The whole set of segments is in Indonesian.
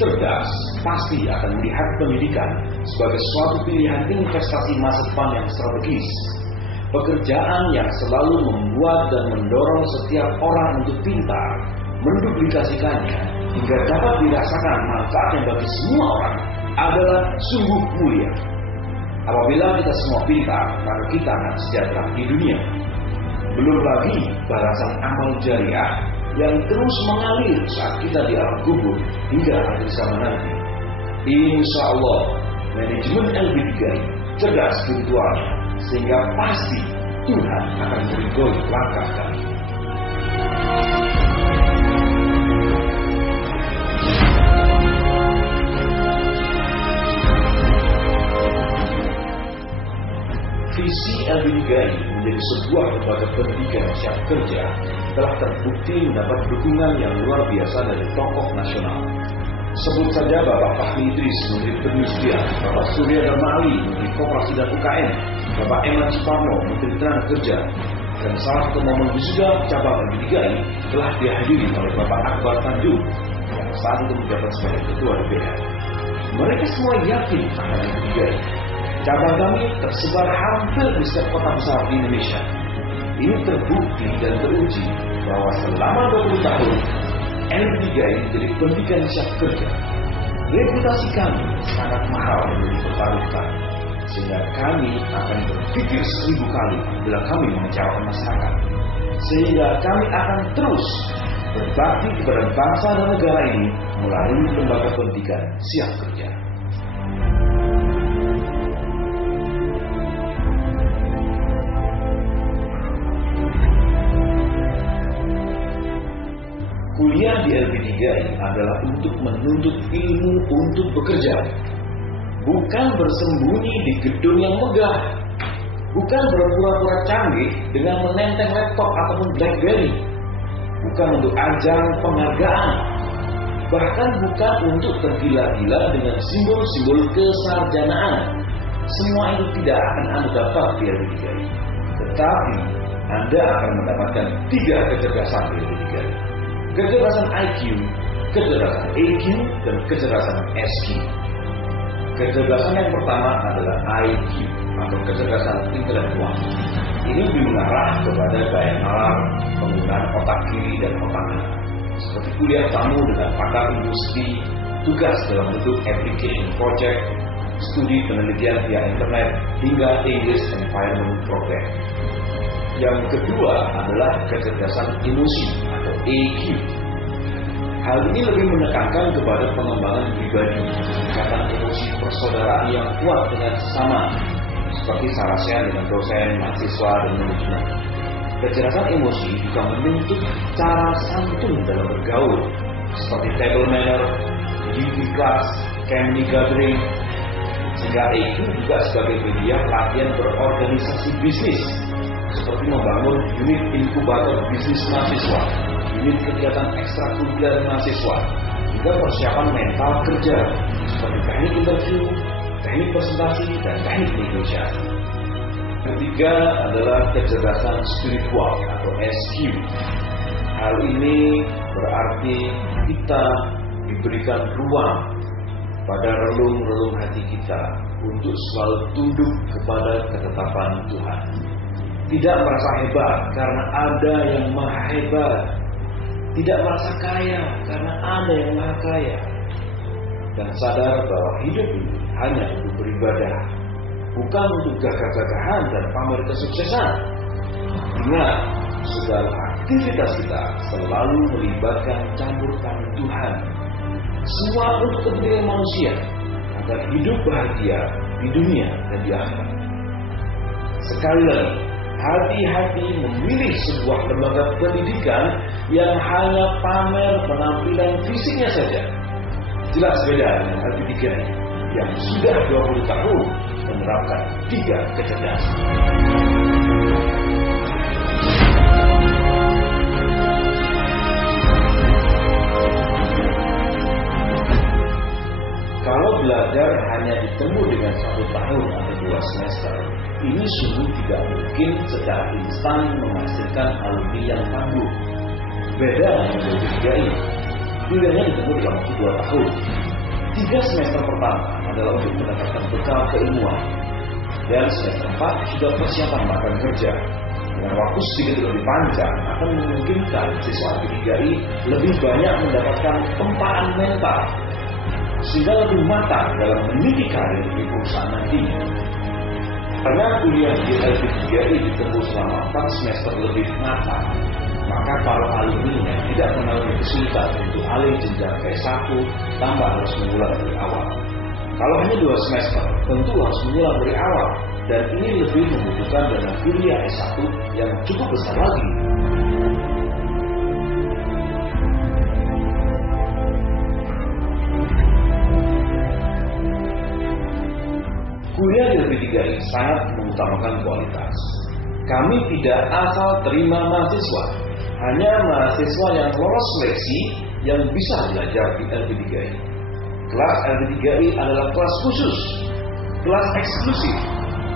cerdas pasti akan melihat pendidikan sebagai suatu pilihan investasi masa depan yang strategis. Pekerjaan yang selalu membuat dan mendorong setiap orang untuk pintar, menduplikasikannya hingga dapat dirasakan manfaatnya bagi semua orang adalah sungguh mulia. Apabila kita semua pintar, maka kita akan sejahtera di dunia. Belum lagi balasan amal jariah yang terus mengalir saat kita di alam kubur hingga akhir zaman nanti. Insya Allah, manajemen LB3 cerdas spiritualnya, sehingga pasti Tuhan akan meridhoi langkah kami. Visi LB3 menjadi sebuah lembaga pendidikan siap kerja telah terbukti mendapat dukungan yang luar biasa dari tokoh nasional. Sebut saja Bapak Fahmi Idris, Menteri Perindustrian, Bapak Surya Dharma Ali, Menteri Koperasi dan UKM, Bapak Eman Suparno, Menteri Tenaga Kerja, dan salah satu momen wisuda cabang LB3 telah dihadiri oleh Bapak Akbar Tanjung yang saat itu menjabat sebagai Ketua DPR. Mereka semua yakin akan LB3. Cabang kami tersebar hampir di setiap kota besar di Indonesia. Ini terbukti dan teruji bahwa selama 20 tahun LB3 menjadi pendidikan siap kerja. Reputasi kami sangat mahal yang dipertaruhkan, sehingga kami akan berpikir 1000 kali bila kami mengecewakan masyarakat. Sehingga kami akan terus berbakti kepada bangsa dan negara ini melalui lembaga pendidikan siap kerja. Kuliah di LB3 adalah untuk menuntut ilmu untuk bekerja, bukan bersembunyi di gedung yang megah, bukan berpura-pura canggih dengan menenteng laptop ataupun BlackBerry, bukan untuk ajang penghargaan, bahkan bukan untuk tergila-gila dengan simbol-simbol kesarjanaan. Semua itu tidak akan Anda dapat di LB3, tetapi Anda akan mendapatkan 3 kecerdasan di LB3. Kecerdasan IQ, kecerdasan EQ, dan kecerdasan SQ. Kecerdasan yang pertama adalah IQ atau kecerdasan intelektual. Ini lebih mengarah kepada daya nalar, penggunaan otak kiri dan otak kanan, seperti kuliah tamu dengan pakar industri, tugas dalam bentuk application project, studi penelitian via internet, hingga English Environment Program. Yang kedua adalah kecerdasan emosi atau EQ. Hal ini lebih menekankan kepada pengembangan pribadi, ikatan emosi persaudaraan yang kuat dengan sesama, seperti sarasian dengan dosen, mahasiswa, dan manajemen. Kecerdasan emosi juga menuntut cara santun dalam bergaul, seperti table manner, duty class, family gathering. Sehingga EQ juga sebagai media pelatihan berorganisasi bisnis, seperti membangun unit inkubator bisnis mahasiswa, unit kegiatan ekstrakurikuler mahasiswa, juga persiapan mental kerja, seperti teknik interview, teknik presentasi, dan teknik negosiasi. Ketiga adalah kecerdasan spiritual atau SQ. Hal ini berarti kita diberikan ruang pada relung-relung hati kita untuk selalu tunduk kepada ketetapan Tuhan. Tidak merasa hebat karena ada yang maha hebat. Tidak merasa kaya karena ada yang maha kaya. Dan sadar bahwa hidup ini hanya untuk beribadah, bukan untuk gagah-gagahan dan pamer kesuksesan. Ingat, segala aktivitas kita selalu melibatkan campur tangan Tuhan. Semua untuk kepentingan manusia agar hidup bahagia di dunia dan di akhirat. Sekali lagi, hati-hati memilih sebuah lembaga pendidikan yang hanya pamer penampilan fisiknya saja. Jelas beda dengan LB3 yang sudah 20 tahun menerapkan 3 kecerdasan. Kalau belajar hanya ditempuh dengan 1 tahun atau 2 semester, ini sungguh tidak mungkin secara instan menghasilkan alumni yang tangguh. Beda dengan LB3 ini, pilihannya ditempuh dalam waktu 2 tahun. 3 semester pertama adalah untuk mendapatkan bekal keilmuan, dan semester 4 sudah persiapan magang kerja. Dengan waktu sedikit lebih panjang akan memungkinkan siswa LP3I lebih banyak mendapatkan tempaan mental, sehingga lebih matang dalam meniti karir di perusahaan nantinya. Karena kuliah di LP3I ditempuh selama 4 semester lebih matang, maka para alumni yang tidak mengalami kesulitan untuk alih jenjang S1 tambah harus memulai dari awal. Kalau hanya 2 semester, tentu harus memulai dari awal, dan ini lebih membutuhkan dana kuliah S1 yang cukup besar lagi. Kuliah di LP3I sangat mengutamakan kualitas. Kami tidak asal terima mahasiswa, hanya mahasiswa yang lolos seleksi yang bisa belajar di LP3I. Kelas LP3I adalah kelas khusus, kelas eksklusif,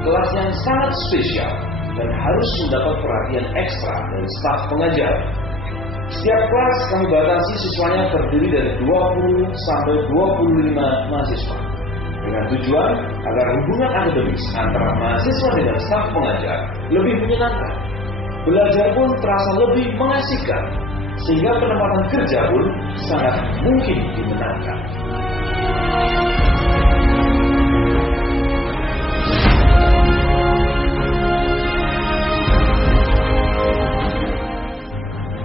kelas yang sangat spesial, dan harus mendapat perhatian ekstra dari staf pengajar. Setiap kelas kami batasi siswanya terdiri dari 20 sampai 25 mahasiswa, dengan tujuan agar hubungan akademis antara mahasiswa dengan staf pengajar lebih menyenangkan. Belajar pun terasa lebih mengasihkan, sehingga penempatan kerja pun sangat mungkin dimenangkan.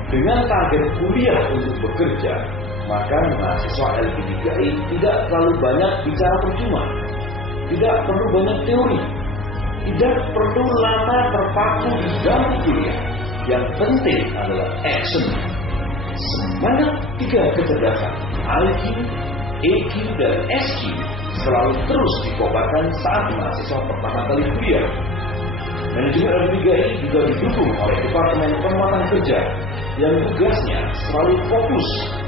Dengan target kuliah untuk bekerja, maka mahasiswa LP3I tidak terlalu banyak bicara percuma, tidak perlu banyak teori, tidak perlu lama terpaku di dalam kuliah. Yang penting adalah action. Semangat 3 kecerdasan IQ, EQ, dan SQ selalu terus dikobarkan saat mahasiswa pertama kali kuliah. Manajemen LP3I juga didukung oleh Departemen Penguatan Kerja yang tugasnya selalu fokus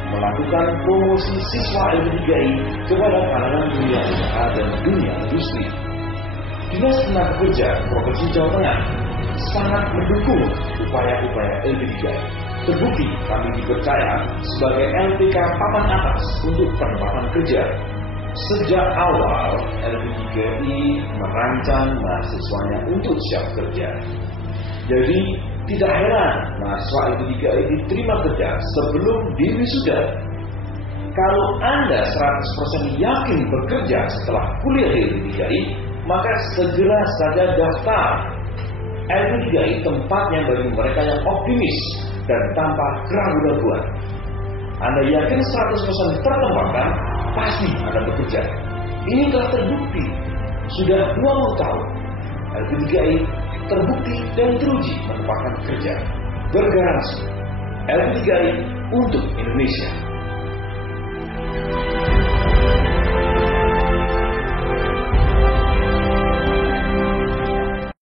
melakukan promosi siswa LP3I kepada kalangan dunia usaha dan dunia industri. Dinas Tenaga Kerja Provinsi Jawa Tengah sangat mendukung upaya-upaya LP3I. Terbukti kami dipercaya sebagai LPK papan atas untuk penempatan kerja. Sejak awal, LP3I merancang mahasiswanya untuk siap kerja. Jadi, tidak heran mahasiswa LP3I diterima kerja sebelum diwisuda. Kalau Anda 100% yakin bekerja setelah kuliah di LP3I, maka segera saja daftar. LP3I tempatnya bagi mereka yang optimis dan tanpa keraguan-raguan. Anda yakin 100% tertempatkan, pasti Anda bekerja. Ini telah terbukti. Sudah 20 tahun LP3I terbukti dan teruji menempatkan kerja. Bergaransi LP3I untuk Indonesia.